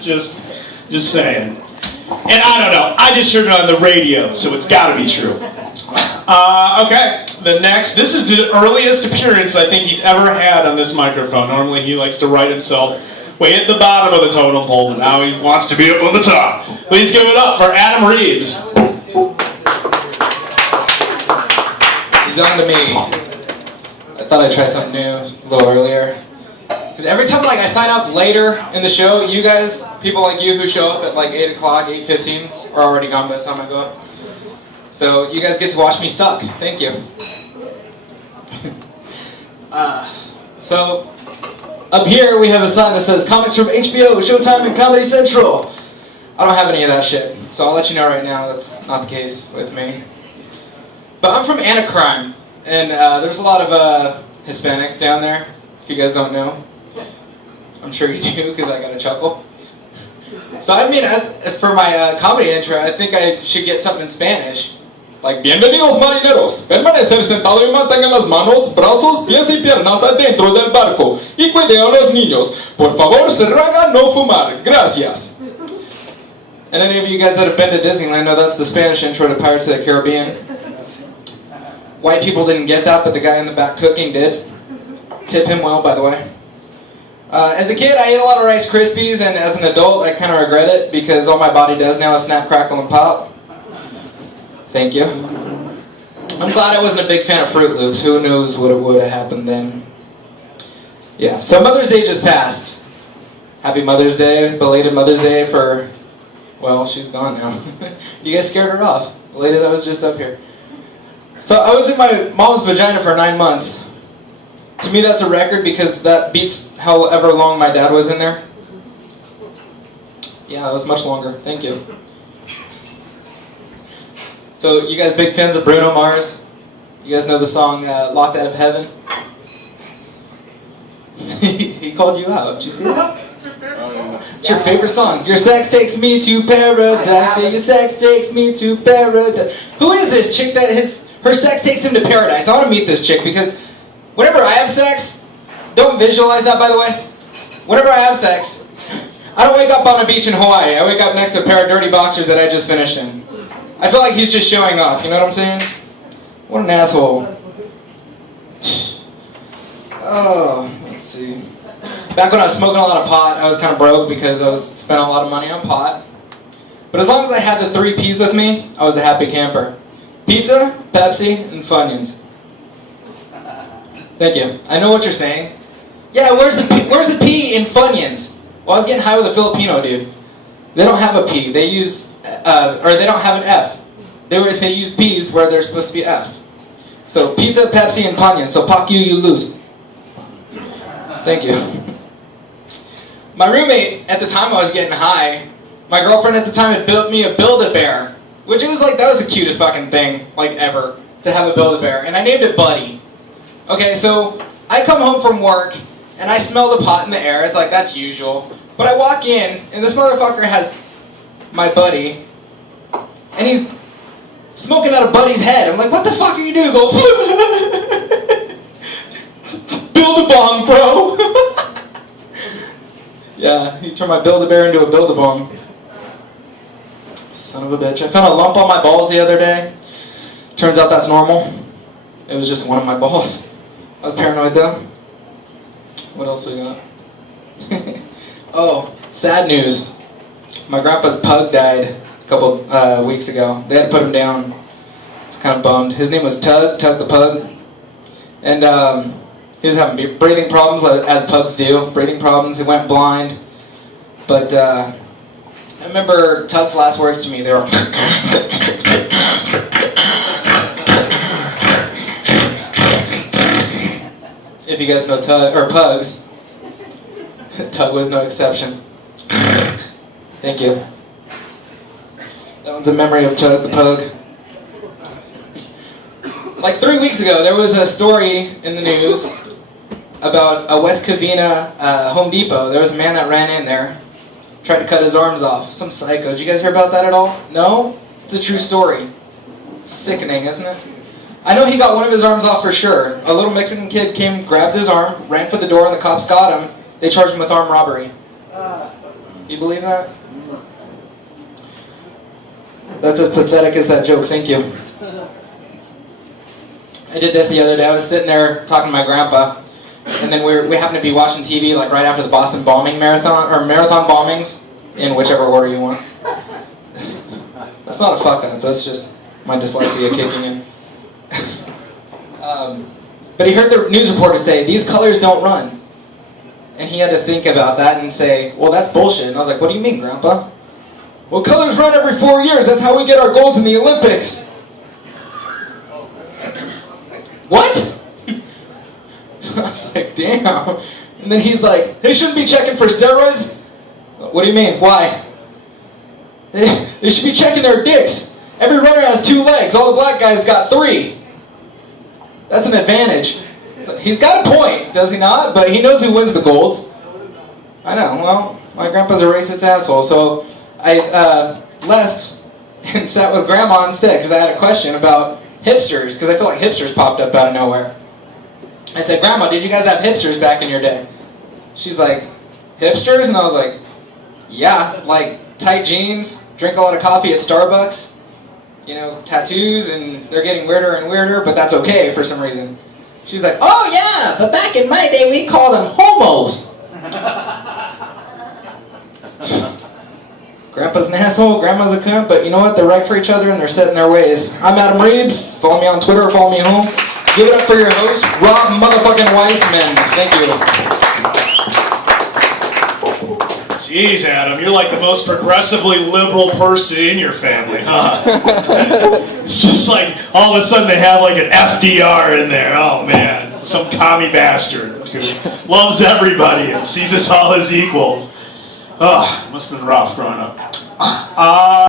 Just saying. And I don't know. I just heard it on the radio, so it's got to be true. Okay. The next. This is the earliest appearance I think he's ever had on this microphone. Normally he likes to write himself way at the bottom of the totem pole, but now he wants to be up on the top. Please give it up for Adam Reeves. He's on to me. I thought I'd try something new a little earlier. Because every time I sign up later in the show, you guys, people like you who show up at 8 o'clock, 8:15, are already gone by the time I go up. So you guys get to watch me suck. Thank you. So up here we have a sign that says comics from HBO, Showtime, and Comedy Central. I don't have any of that shit. So I'll let you know right now that's not the case with me. But I'm from Anacrime, and there's a lot of Hispanics down there, if you guys don't know. I'm sure you do, because I got a chuckle. So I mean, for my comedy intro, I think I should get something in Spanish. Like, bienvenidos marineros, permanecer sentado y mantengan las manos, brazos, pies y piernas adentro del barco, y cuiden a los niños. Por favor, se raga no fumar. Gracias. And any of you guys that have been to Disneyland know that's the Spanish intro to Pirates of the Caribbean. White people didn't get that, but the guy in the back cooking did. Tip him well, by the way. As a kid, I ate a lot of Rice Krispies, and as an adult, I kind of regret it, because all my body does now is snap, crackle, and pop. Thank you. I'm glad I wasn't a big fan of Fruit Loops. Who knows what would have happened then. Yeah, so Mother's Day just passed. Happy Mother's Day, belated Mother's Day for, well, she's gone now. You guys scared her off. The lady that was just up here. So I was in my mom's vagina for 9 months. To me, that's a record because that beats however long my dad was in there. Yeah, that was much longer. Thank you. So, you guys big fans of Bruno Mars? You guys know the song Locked Out of Heaven? He called you out. Did you see that? It's your favorite song. Your sex takes me to paradise. Yeah, your sex takes me to paradise. Who is this chick that her sex takes him to paradise? I want to meet this chick because whenever I have sex, don't visualize that by the way. Whenever I have sex, I don't wake up on a beach in Hawaii. I wake up next to a pair of dirty boxers that I just finished in. I feel like he's just showing off, you know what I'm saying? What an asshole. Oh, let's see. Back when I was smoking a lot of pot, I was kind of broke because I was spending a lot of money on pot. But as long as I had the 3 P's with me, I was a happy camper. Pizza, Pepsi, and Funyuns. Thank you. I know what you're saying. Yeah, where's the P in Funyuns? Well, I was getting high with a Filipino dude. They don't have a P. They use, or they don't have an F. They use P's where they're supposed to be F's. So pizza, Pepsi, and Funyuns. So fuck you, you lose. Thank you. My roommate at the time I was getting high, my girlfriend at the time had built me a Build-A-Bear, which it was like that was the cutest fucking thing ever to have a Build-A-Bear, and I named it Buddy. Okay, so I come home from work, and I smell the pot in the air. It's like, that's usual. But I walk in, and this motherfucker has my buddy, and he's smoking out of Buddy's head. I'm like, what the fuck are you doing? Build-A-Bong, bro. Yeah, he turned my Build-A-Bear into a Build-A-Bong. Son of a bitch. I found a lump on my balls the other day. Turns out that's normal. It was just one of my balls. I was paranoid though. What else we got? Oh, sad news. My grandpa's pug died a couple weeks ago. They had to put him down. I was kind of bummed. His name was Tug the pug. And he was having breathing problems, as pugs do. Breathing problems. He went blind. But I remember Tug's last words to me. They were... If you guys know pugs, Tug was no exception. Thank you. That one's a memory of Tug the pug. Like 3 weeks ago, there was a story in the news about a West Covina Home Depot. There was a man that ran in there, tried to cut his arms off. Some psycho. Did you guys hear about that at all? No? It's a true story. Sickening, isn't it? I know he got one of his arms off for sure. A little Mexican kid came, grabbed his arm, ran for the door, and the cops got him. They charged him with armed robbery. You believe that? That's as pathetic as that joke, thank you. I did this the other day. I was sitting there talking to my grandpa, and then we happened to be watching TV like right after the Boston bombing marathon, or marathon bombings, in whichever order you want. That's not a fuck up, that's just my dyslexia kicking in. But he heard the news reporter say, these colors don't run. And he had to think about that and say, well, that's bullshit. And I was like, what do you mean, Grandpa? Well, colors run every 4 years. That's how we get our golds in the Olympics. What? I was like, damn. And then he's like, they shouldn't be checking for steroids? What do you mean? Why? They should be checking their dicks. Every runner has 2 legs. All the black guys got 3. That's an advantage. He's got a point, does he not? But he knows who wins the golds. I know. Well, my grandpa's a racist asshole, so I left and sat with Grandma instead because I had a question about hipsters, because I feel like hipsters popped up out of nowhere. I said, Grandma, did you guys have hipsters back in your day? She's like, hipsters? And I was like, yeah, like tight jeans, drink a lot of coffee at Starbucks, you know, tattoos, and they're getting weirder and weirder, but that's okay for some reason. She's like, oh yeah, but back in my day we called them homos. Grandpa's an asshole, Grandma's a cunt, but you know what? They're right for each other and they're set in their ways. I'm Adam Reeves. Follow me on Twitter, follow me home. Give it up for your host, Rob motherfucking Weissman. Thank you. Jeez, Adam, you're like the most progressively liberal person in your family, huh? It's just like all of a sudden they have like an FDR in there. Oh man, some commie bastard who loves everybody and sees us all as equals. Oh, must have been rough growing up.